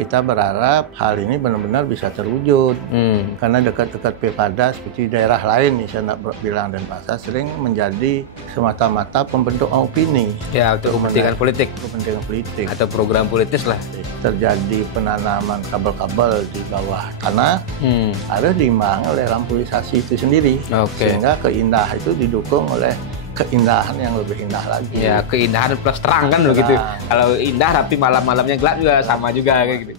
kita berharap hal ini benar-benar bisa terwujud. Karena dekat-dekat pilkada seperti daerah lain, saya nak bilang Denpasar sering menjadi semata-mata pembentuk opini. Ya, untuk kepentingan politik. Kepentingan politik. Atau program politis lah. Terjadi penanaman kabel-kabel di bawah tanah, harus diimbangi oleh lampuisasi itu sendiri. Sehingga keindahan itu didukung oleh keindahan yang lebih indah lagi. Ya, keindahan plus terang kan begitu. Kalau indah tapi malam-malamnya gelap juga sama juga kayak gitu.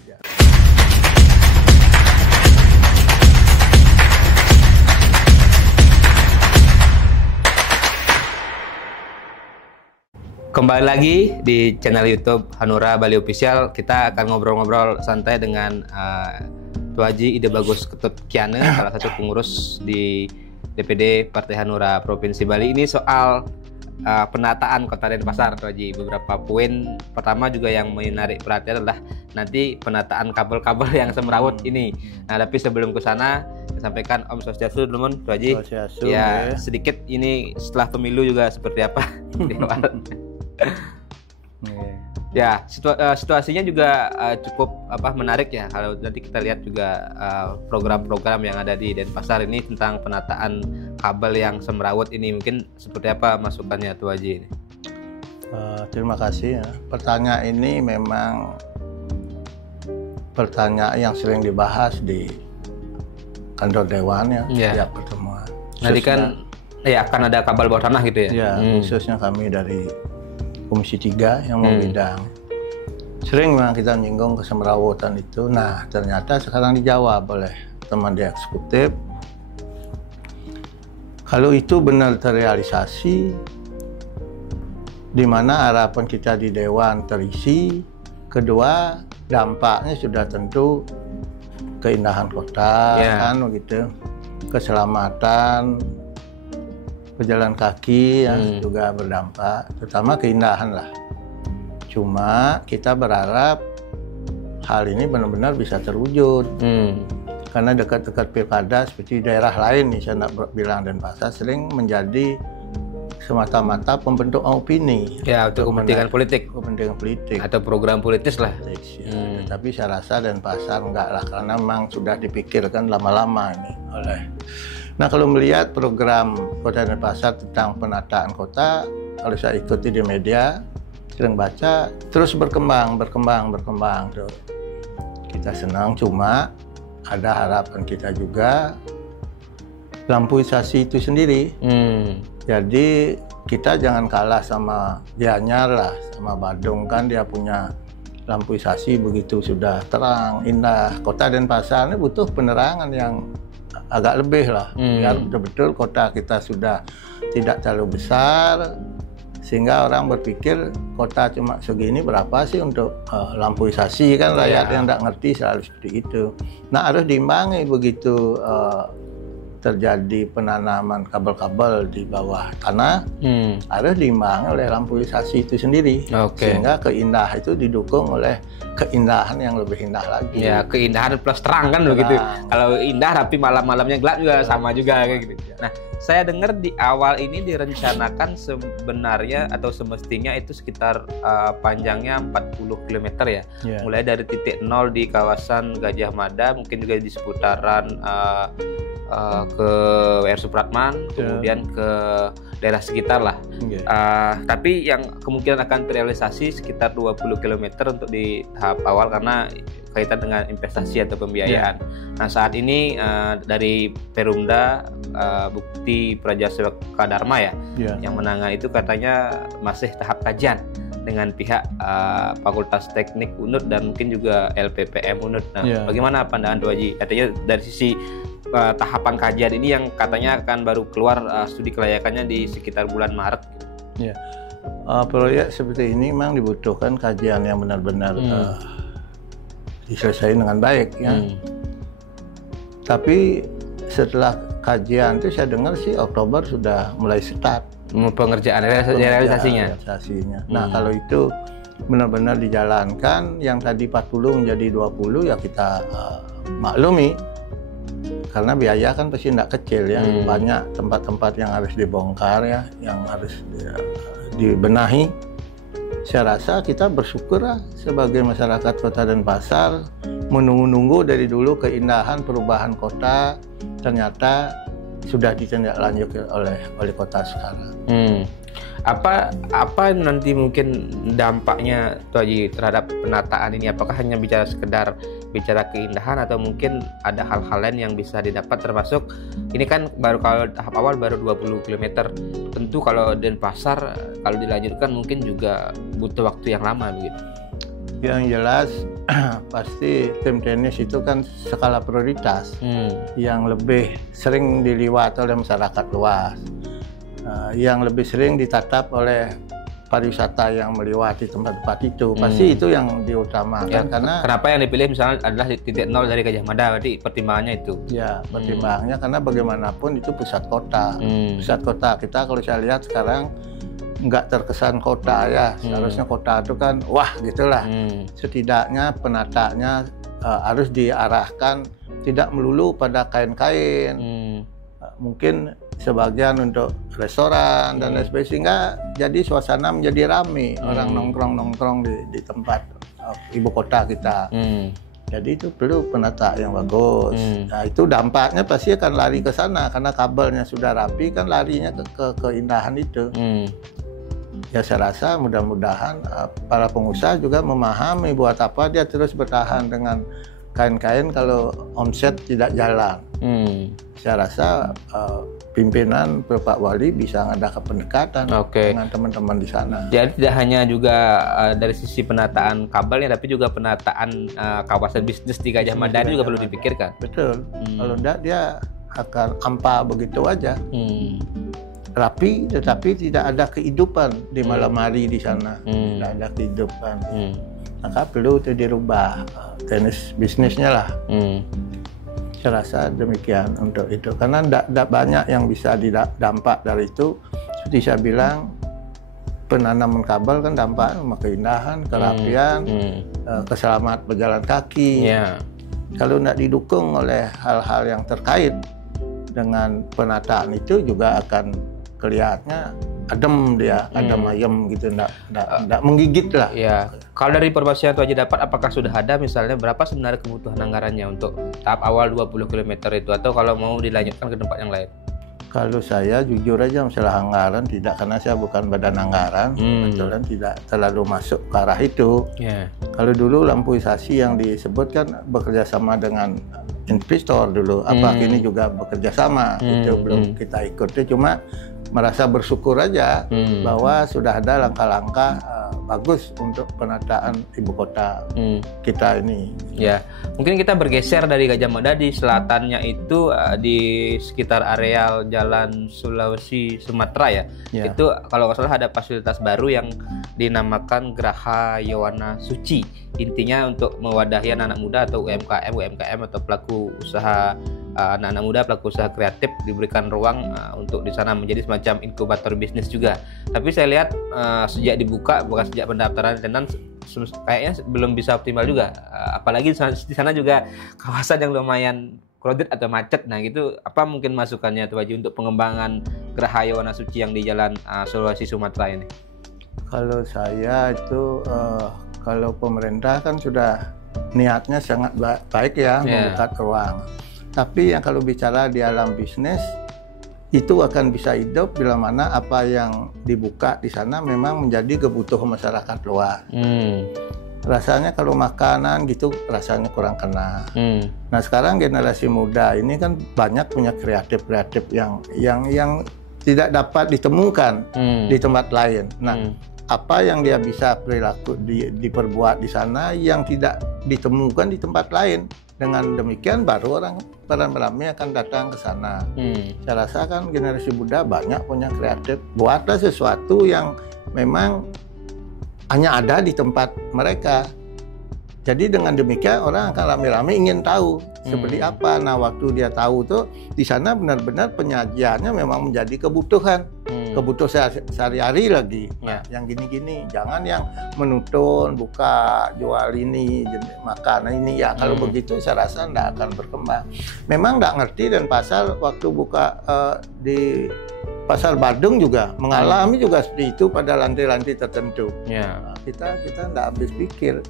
Kembali lagi di channel YouTube Hanura Bali Official. Kita akan ngobrol-ngobrol santai dengan Tuaji Ide Bagus Ketut Kiane, salah satu pengurus di DPD Partai Hanura Provinsi Bali. Ini soal penataan Kota Denpasar, Tuaji. Beberapa poin. Pertama juga yang menarik perhatian adalah nanti penataan kabel-kabel yang semrawut ini. Nah, tapi sebelum ke sana, saya sampaikan Om Swastiastu dulu, Tuaji. Ya, sedikit ini setelah pemilu juga seperti apa? Ya, situasinya juga cukup menarik ya. Kalau nanti kita lihat juga program-program yang ada di Denpasar ini tentang penataan kabel yang semrawut ini, mungkin seperti apa masukannya Tuaji ini? Terima kasih ya. Pertanyaan ini memang pertanyaan yang sering dibahas di kantor dewan ya, setiap pertemuan. Nanti kan ya akan ada kabel bawah tanah gitu ya? Ya, khususnya kami dari Komisi 3 yang membidang. Sering memang kita nyinggung kesemrawutan itu. Nah, ternyata sekarang dijawab oleh teman di eksekutif. Kalau itu benar terrealisasi, di mana harapan kita di Dewan terisi. Kedua, dampaknya sudah tentu keindahan kota, kan begitu, keselamatan, pejalan kaki yang juga berdampak, terutama keindahan lah. Cuma kita berharap hal ini benar-benar bisa terwujud. Karena dekat-dekat pilkada seperti daerah lain, saya nak bilang Denpasar sering menjadi semata-mata pembentuk opini. Ya, untuk kepentingan politik. Kepentingan politik. Atau program politis lah. Tapi saya rasa Denpasar enggak lah, karena memang sudah dipikirkan lama-lama ini oleh. Nah, kalau melihat program Kota Denpasar tentang penataan kota, kalau saya ikuti di media, sering baca, terus berkembang tuh. Kita senang, cuma ada harapan kita juga lampuisasi itu sendiri. Jadi kita jangan kalah sama Gianyar lah, sama Badung, kan dia punya lampuisasi begitu sudah terang, indah. Kota Denpasar ini butuh penerangan yang agak lebih lah, biar betul-betul kota kita sudah tidak terlalu besar, sehingga orang berpikir kota cuma segini berapa sih untuk lampuisasi, kan rakyat yang tidak ngerti selalu seperti itu. Nah, harus diimbangi begitu terjadi penanaman kabel-kabel di bawah tanah, harus diimbangi oleh lampuisasi itu sendiri. Sehingga keindahan itu didukung oleh keindahan yang lebih indah lagi. Ya, keindahan plus terang kan begitu. Kalau indah tapi malam-malamnya gelap juga sama juga kayak gitu. Nah, saya dengar di awal ini direncanakan sebenarnya atau semestinya itu sekitar panjangnya 40 km ya. Mulai dari titik 0 di kawasan Gajah Mada, mungkin juga di seputaran ke WR Supratman, kemudian ke daerah sekitar lah. Tapi yang kemungkinan akan terrealisasi sekitar 20 km untuk di tahap awal karena kaitan dengan investasi atau pembiayaan. Nah, saat ini dari Perumda Bukti Prajasewa Dharma yang menangani itu katanya masih tahap kajian dengan pihak Fakultas Teknik UNUD dan mungkin juga LPPM UNUD. Nah, bagaimana pandangan Tuaji? Katanya dari sisi tahapan kajian ini yang katanya akan baru keluar studi kelayakannya di sekitar bulan Maret. Proyek seperti ini memang dibutuhkan kajian yang benar-benar diselesaikan dengan baik ya. Tapi setelah kajian itu saya dengar sih Oktober sudah mulai start pengerjaan realisasinya. Nah, kalau itu benar-benar dijalankan, yang tadi 40 menjadi 20 ya kita maklumi. Karena biaya kan pasti tidak kecil ya, banyak tempat-tempat yang harus dibongkar ya, yang harus dibenahi. saya rasa kita bersyukur lah sebagai masyarakat Kota Denpasar, menunggu-nunggu dari dulu keindahan perubahan kota, ternyata sudah ditindaklanjuti oleh kota sekarang. Apa nanti mungkin dampaknya Tuh Haji terhadap penataan ini? Apakah hanya sekedar bicara keindahan atau mungkin ada hal-hal lain yang bisa didapat, termasuk ini kan baru, kalau tahap awal baru 20 km. Tentu kalau Denpasar kalau dilanjutkan mungkin juga butuh waktu yang lama begitu. Yang jelas pasti tim tenis itu kan skala prioritas yang lebih sering diliwat oleh masyarakat luas, yang lebih sering ditatap oleh pariwisata yang melewati tempat-tempat itu. Pasti itu yang diutamakan ya, karena kenapa yang dipilih misalnya adalah titik nol dari Gajah Mada, berarti pertimbangannya itu. Ya, pertimbangannya karena bagaimanapun itu pusat kota. Pusat kota kita kalau saya lihat sekarang nggak terkesan kota ya. Seharusnya kota itu kan wah gitulah. Setidaknya penatanya harus diarahkan tidak melulu pada kain-kain. Mungkin sebagian untuk restoran dan lain sebagainya, sehingga jadi suasana menjadi ramai, orang nongkrong di tempat ibu kota kita. Jadi itu perlu penata yang bagus. Nah, itu dampaknya pasti akan lari ke sana karena kabelnya sudah rapi, kan larinya ke keindahan itu. Ya saya rasa mudah-mudahan para pengusaha juga memahami buat apa dia terus bertahan dengan kain-kain kalau omset tidak jalan. Saya rasa pimpinan Pak Wali bisa ada pendekatan dengan teman-teman di sana. Jadi tidak hanya juga dari sisi penataan kabelnya, tapi juga penataan kawasan bisnis di Gajah Mada juga perlu dipikirkan. Betul. Kalau enggak dia akan hampa begitu aja. Rapi tetapi tidak ada kehidupan di malam hari di sana. Tidak ada kehidupan. Maka perlu itu dirubah tenis bisnisnya lah. Saya rasa demikian untuk itu, karena tidak banyak yang bisa dampak dari itu. Seperti saya bilang, penanaman kabel kan dampaknya keindahan, kerapian, keselamatan pejalan kaki. Kalau tidak didukung oleh hal-hal yang terkait dengan penataan itu juga akan kelihatannya adem dia, adem ayem gitu, enggak menggigit lah. Ya. Kalau dari informasi yang Tuh Haji dapat, apakah sudah ada misalnya berapa sebenarnya kebutuhan anggarannya untuk tahap awal 20 km itu, atau kalau mau dilanjutkan ke tempat yang lain? Kalau saya jujur aja masalah anggaran tidak, karena saya bukan badan anggaran, kebetulan tidak terlalu masuk ke arah itu. Kalau dulu lampuisasi yang disebutkan bekerja sama dengan investor dulu, ini juga bekerja sama, itu belum kita ikuti, cuma merasa bersyukur aja bahwa sudah ada langkah-langkah bagus untuk penataan ibu kota kita ini. Ya, mungkin kita bergeser dari Gajah Mada, di selatannya itu di sekitar areal Jalan Sulawesi Sumatera ya. Itu kalau nggak salah ada fasilitas baru yang dinamakan Geraha Yowana Suci. Intinya untuk mewadahi anak muda atau UMKM atau pelaku usaha, anak-anak muda pelaku usaha kreatif diberikan ruang untuk di sana menjadi semacam inkubator bisnis juga. Tapi saya lihat sejak dibuka, bukan sejak pendaftaran tenan, kayaknya belum bisa optimal juga. Apalagi di sana juga kawasan yang lumayan crowded atau macet. Nah gitu, apa mungkin masukannya Tuh Haji untuk pengembangan Geraha Yowana Suci yang di Jalan Sulawesi Sumatera ini? Kalau saya itu kalau pemerintah kan sudah niatnya sangat baik ya, membuka ruang. Tapi yang kalau bicara di alam bisnis itu akan bisa hidup bila mana apa yang dibuka di sana memang menjadi kebutuhan masyarakat luas. Rasanya kalau makanan gitu rasanya kurang kena. Nah sekarang generasi muda ini kan banyak punya kreatif yang tidak dapat ditemukan di tempat lain. Nah apa yang dia bisa perilaku diperbuat di sana yang tidak ditemukan di tempat lain. Dengan demikian baru orang beramai-ramai akan datang ke sana. Saya rasa kan generasi muda banyak punya kreatif. Buatlah sesuatu yang memang hanya ada di tempat mereka. Jadi dengan demikian orang akan rame-rame ingin tahu seperti apa. Nah, waktu dia tahu tuh di sana benar-benar penyajiannya memang menjadi kebutuhan sehari-hari lagi. Nah, yang gini-gini, jangan yang menonton, buka, jual ini, makanan ini ya. Kalau begitu saya rasa tidak akan berkembang. Memang tidak ngerti, dan pasar waktu buka di Pasar Badung juga mengalami juga seperti itu pada lantai-lantai tertentu. Nah, kita tidak habis pikir.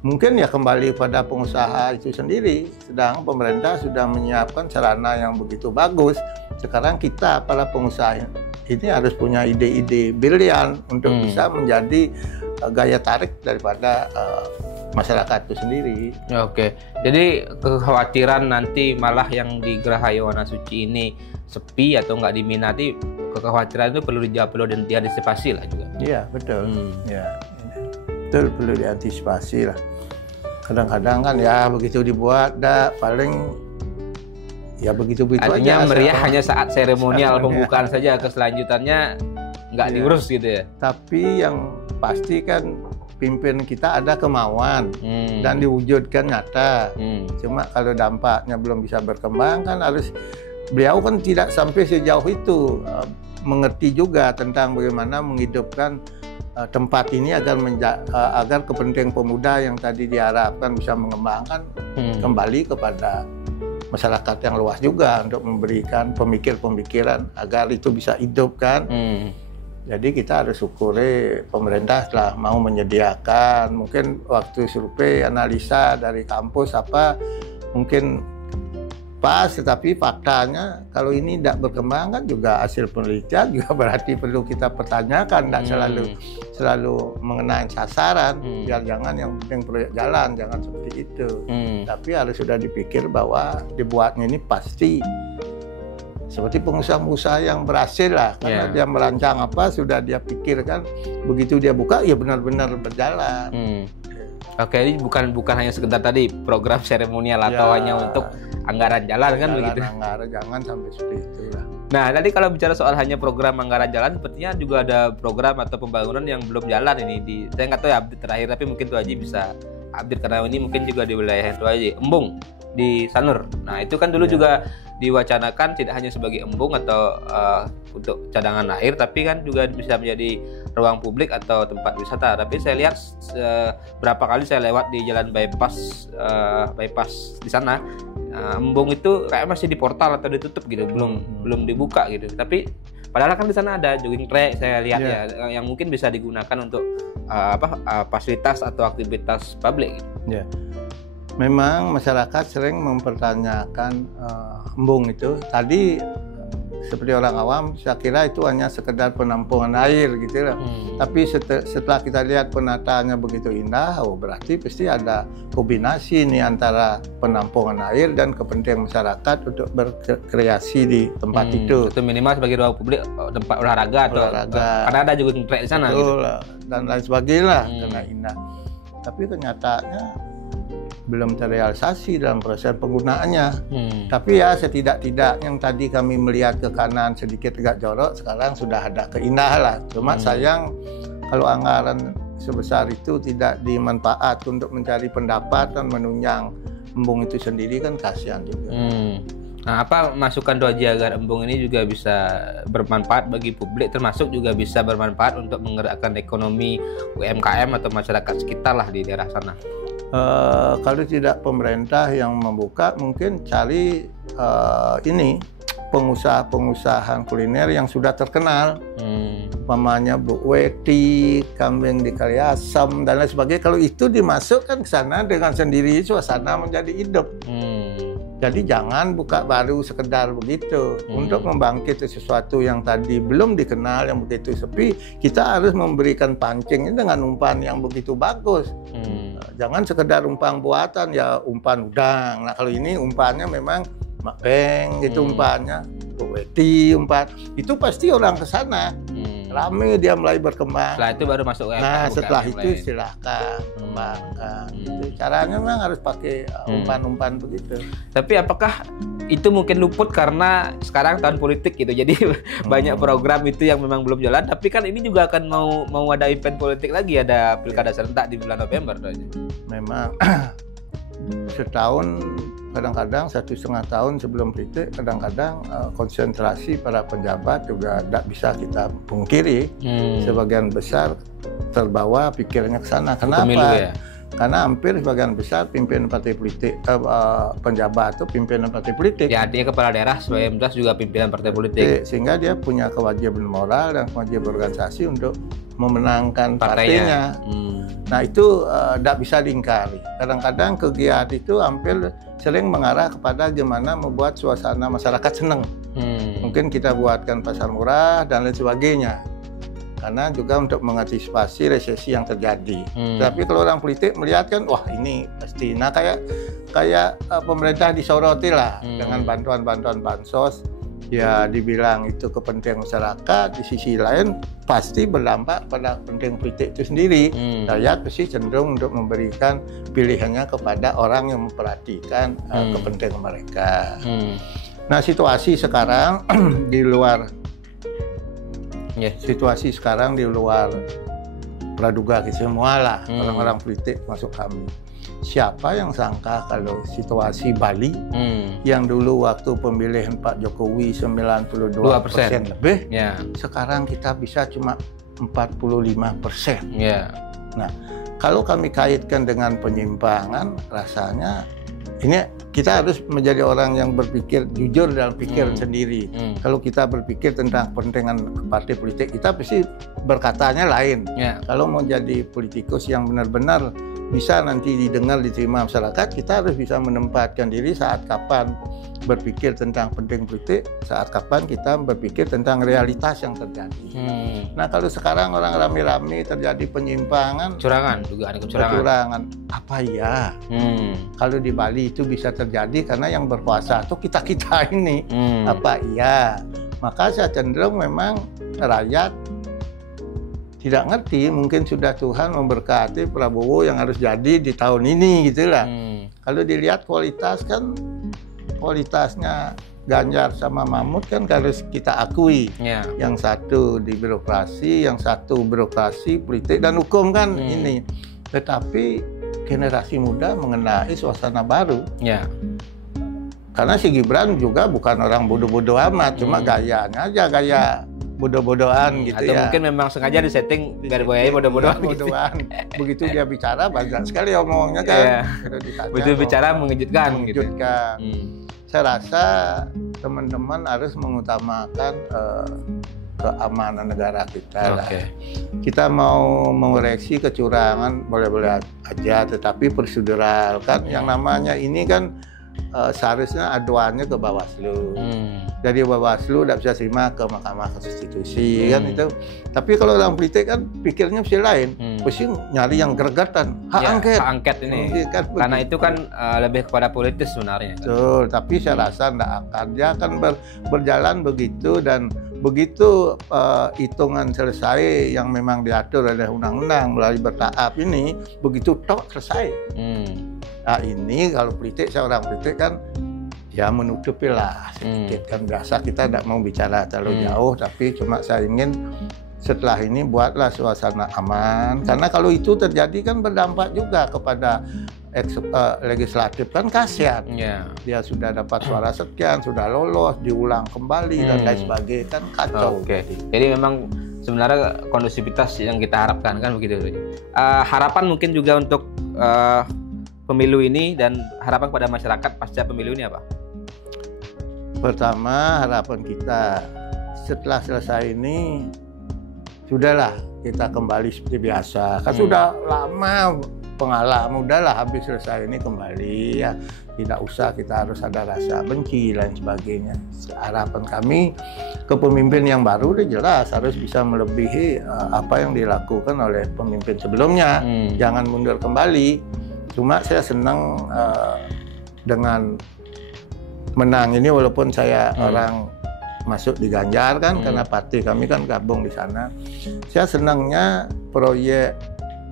Mungkin ya kembali pada pengusaha itu sendiri. Sedang pemerintah sudah menyiapkan sarana yang begitu bagus. Sekarang kita para pengusaha ini harus punya ide-ide brilian untuk bisa menjadi gaya tarik daripada masyarakat itu sendiri. Oke, jadi kekhawatiran nanti malah yang di Geraha Yowana Suci ini sepi atau nggak diminati, kekhawatiran itu perlu dijawab, perlu diantisipasi lah juga. Iya, betul. Ya, betul, perlu diantisipasi lah. Kadang-kadang kan ya begitu dibuat, paling ya begitu-begitu aja. Artinya meriah hanya saat seremonial pembukaan saja, keselanjutannya nggak diurus gitu ya. Tapi yang pasti kan pimpinan kita ada kemauan dan diwujudkan nyata. Cuma kalau dampaknya belum bisa berkembang kan harus, beliau kan tidak sampai sejauh itu mengerti juga tentang bagaimana menghidupkan tempat ini agar kepentingan pemuda yang tadi diharapkan bisa mengembangkan kembali kepada masyarakat yang luas juga, untuk memberikan pemikir-pemikiran agar itu bisa hidup kan. Jadi kita harus syukuri pemerintah telah mau menyediakan, mungkin waktu survei analisa dari kampus mungkin pas, tetapi faktanya kalau ini tidak berkembang kan juga hasil penelitian juga berarti perlu kita pertanyakan, tidak selalu mengenai sasaran, biar jangan yang penting proyek jalan, jangan seperti itu. Tapi harus sudah dipikir bahwa dibuatnya ini pasti seperti pengusaha-pengusaha yang berhasil lah, karena dia merancang sudah dia pikirkan, begitu dia buka ya benar-benar berjalan. Oke, ini bukan hanya sekedar tadi program seremonial atau hanya untuk anggaran jalan kan begitu. Anggaran jangan sampai seperti itu lah. Nah, tadi kalau bicara soal hanya program anggaran jalan, sepertinya juga ada program atau pembangunan yang belum jalan ini. Saya nggak tahu ya update terakhir, tapi mungkin Tuh Haji bisa update karena ini mungkin juga di wilayah Tuh Haji. Embung di Sanur. Nah, itu kan dulu juga diwacanakan tidak hanya sebagai embung atau untuk cadangan air, tapi kan juga bisa menjadi ruang publik atau tempat wisata. Tapi saya lihat berapa kali saya lewat di jalan bypass di sana, embung itu kayak masih di portal atau ditutup gitu, belum dibuka gitu. Tapi padahal kan di sana ada jogging track, saya lihat yang mungkin bisa digunakan untuk fasilitas atau aktivitas publik. Gitu. Memang masyarakat sering mempertanyakan embung itu. Tadi seperti orang awam, saya kira itu hanya sekedar penampungan air gitu lah. Tapi setelah kita lihat penataannya begitu indah, berarti pasti ada kombinasi nih antara penampungan air dan kepentingan masyarakat untuk berkreasi di tempat itu. Itu minimal sebagai ruang publik, tempat olahraga atau karena ada juga track di sana. Betul, gitu. Dan lain sebagainya karena indah. Tapi kenyataannya belum terrealisasi dalam proses penggunaannya. Tapi ya setidak-tidak yang tadi kami melihat ke kanan sedikit agak jorok, sekarang sudah ada keindahan lah. Cuma sayang kalau anggaran sebesar itu tidak dimanfaat untuk mencari pendapatan, menunjang embung itu sendiri kan kasihan juga. Nah, apa masukan Tuh Haji agar embung ini juga bisa bermanfaat bagi publik, termasuk juga bisa bermanfaat untuk menggerakkan ekonomi UMKM atau masyarakat sekitar lah di daerah sana? Kalau tidak pemerintah yang membuka, mungkin cari pengusaha-pengusaha kuliner yang sudah terkenal, umpamanya Bu Weti, kambing di Kaliasem dan lain sebagainya. Kalau itu dimasukkan ke sana dengan sendiri, suasana menjadi hidup. Jadi jangan buka baru sekedar begitu. Untuk membangkit sesuatu yang tadi belum dikenal, yang begitu sepi, kita harus memberikan pancingnya dengan umpan yang begitu bagus. Jangan sekedar umpan buatan, ya umpan udang. Nah, kalau ini umpannya memang makbeng gitu, umpannya Weti, umpan itu pasti orang ke sana. Rame dia mulai berkembang. Setelah itu baru masuk ke Nah, setelah itu silahkan kembangkan. Caranya memang harus pakai umpan-umpan begitu. Tapi apakah itu mungkin luput karena sekarang tahun politik gitu, jadi banyak program itu yang memang belum jalan. Tapi kan ini juga akan mau ada event politik lagi, ada pilkada serentak di bulan November. Memang setahun, kadang-kadang 1,5 tahun sebelum politik, kadang-kadang konsentrasi para penjabat juga tidak bisa kita pungkiri. Sebagian besar terbawa pikirannya ke sana. Kenapa? Pemilu, ya? Karena hampir sebagian besar pimpinan partai politik, penjabat itu pimpinan partai politik. Ya, artinya kepala daerah sebagai jelas juga pimpinan partai politik. Sehingga dia punya kewajiban moral dan kewajiban organisasi untuk memenangkan partainya. Nah, itu tidak bisa diingkari. Kadang-kadang kegiatan itu hampir sering mengarah kepada gimana membuat suasana masyarakat senang. Mungkin kita buatkan pasar murah dan lain sebagainya. Karena juga untuk mengantisipasi resesi yang terjadi. Tapi kalau orang politik melihat kan, wah ini pasti. Nah, kayak pemerintah disoroti lah dengan bantuan-bantuan bansos. Ya dibilang itu kepentingan masyarakat, di sisi lain pasti berdampak pada kepentingan politik itu sendiri. Rakyat pasti cenderung untuk memberikan pilihannya kepada orang yang memperhatikan kepentingan mereka. Nah, situasi sekarang di luar situasi sekarang di luar praduga kita semua lah, orang-orang politik masuk kami. Siapa yang sangka kalau situasi Bali yang dulu waktu pemilihan Pak Jokowi 92% lebih, sekarang kita bisa cuma 45%. Nah, kalau kami kaitkan dengan penyimpangan, rasanya ini kita harus menjadi orang yang berpikir jujur dalam pikiran sendiri. Kalau kita berpikir tentang kepentingan partai politik, kita pasti berkatanya lain. Kalau mau jadi politikus yang benar-benar bisa nanti didengar, diterima masyarakat, kita harus bisa menempatkan diri saat kapan berpikir tentang penting politik, saat kapan kita berpikir tentang realitas yang terjadi. Nah, kalau sekarang orang rame-rame terjadi penyimpangan, curangan juga ada kecurangan. Apa ya? Kalau di Bali itu bisa terjadi karena yang berkuasa itu kita-kita ini. Apa iya? Maka saya cenderung memang rakyat tidak ngerti, mungkin sudah Tuhan memberkati Prabowo yang harus jadi di tahun ini gitulah. Kalau dilihat kualitas kan, kualitasnya Ganjar sama Mahfud kan harus kita akui. Yang satu di birokrasi, yang satu birokrasi, politik dan hukum kan ini. Tetapi generasi muda mengenai suasana baru. Karena si Gibran juga bukan orang bodoh-bodoh amat, cuma gayanya aja gaya bodoh-bodohan gitu. Atau mungkin memang sengaja disetting biar boyanya bodoh-bodohan. Begitu dia bicara banyak sekali omongnya kan. Begitu bicara mengejutkan. Saya rasa teman-teman harus mengutamakan keamanan negara kita. Kita mau mengoreksi kecurangan boleh-boleh aja, tetapi prosedural kan yang namanya ini kan seharusnya aduannya ke Bawaslu. Dari Bawaslu tidak bisa terima ke Mahkamah Konstitusi kan itu. Tapi kalau dalam politik kan pikirnya mesti lain. Pasti nyari yang gregetan, hak angket ini. Karena itu kan lebih kepada politis sebenarnya. Betul, tapi saya rasa tidak akan. Dia akan berjalan begitu, dan begitu hitungan selesai yang memang diatur oleh undang-undang melalui bertahap ini, begitu tok selesai. Nah, ini kalau politik, saya orang politik kan ya menutupi lah sedikit kan, biasa kita tidak mau bicara terlalu jauh, tapi cuma saya ingin setelah ini buatlah suasana aman, karena kalau itu terjadi kan berdampak juga kepada legislatif kan, kasihan. Dia sudah dapat suara sekian, sudah lolos, diulang kembali dan lain sebagainya kan kacau. Jadi memang sebenarnya kondusivitas yang kita harapkan kan begitu. Harapan mungkin juga untuk pemilu ini dan harapan kepada masyarakat pasca pemilu ini apa? Pertama, harapan kita setelah selesai ini sudahlah kita kembali seperti biasa. Kan sudah lama pengalaman, udahlah habis selesai ini kembali ya. Tidak usah kita harus ada rasa benci dan sebagainya. Harapan kami ke pemimpin yang baru udah jelas harus bisa melebihi apa yang dilakukan oleh pemimpin sebelumnya. Jangan mundur kembali. Cuma saya senang dengan menang ini, walaupun saya orang masuk di Ganjar kan, karena partai kami kan gabung di sana. Saya senangnya proyek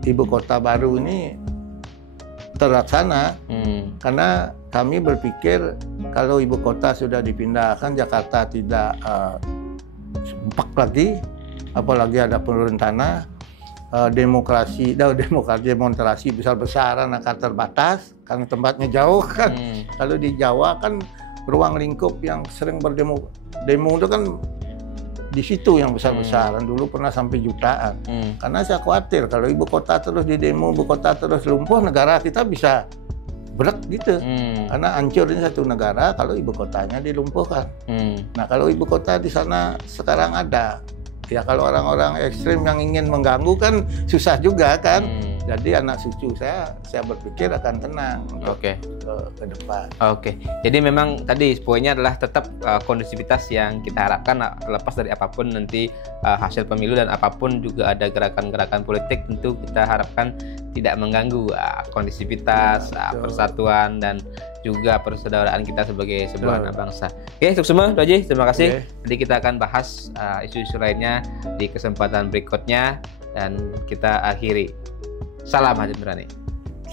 ibu kota baru ini terlaksana, karena kami berpikir kalau ibu kota sudah dipindahkan, Jakarta tidak sempak lagi, apalagi ada penurunan tanah, demonstrasi besar-besaran akan terbatas karena tempatnya jauh kan. Kalau di Jawa kan ruang lingkup yang sering demo itu kan di situ yang besar-besaran, dulu pernah sampai jutaan. Karena saya khawatir kalau ibu kota terus di demo, ibu kota terus lumpuh, negara kita bisa berat gitu. Karena hancur ini satu negara kalau ibu kotanya dilumpuhkan. Nah, kalau ibu kota di sana sekarang ada, ya kalau orang-orang ekstrim yang ingin mengganggu kan susah juga kan. Jadi anak cucu saya berpikir akan tenang untuk ke depan. Jadi memang tadi poinnya adalah tetap kondusivitas yang kita harapkan, lepas dari apapun nanti hasil pemilu dan apapun juga ada gerakan-gerakan politik, tentu kita harapkan tidak mengganggu kondusivitas, persatuan dan juga persaudaraan kita sebagai sebuah anak bangsa. Oke, untuk semua, Doji, terima kasih. Nanti kita akan bahas isu-isu lainnya di kesempatan berikutnya dan kita akhiri. Salam Hati Nurani.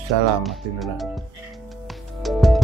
Salam Hati Nurani.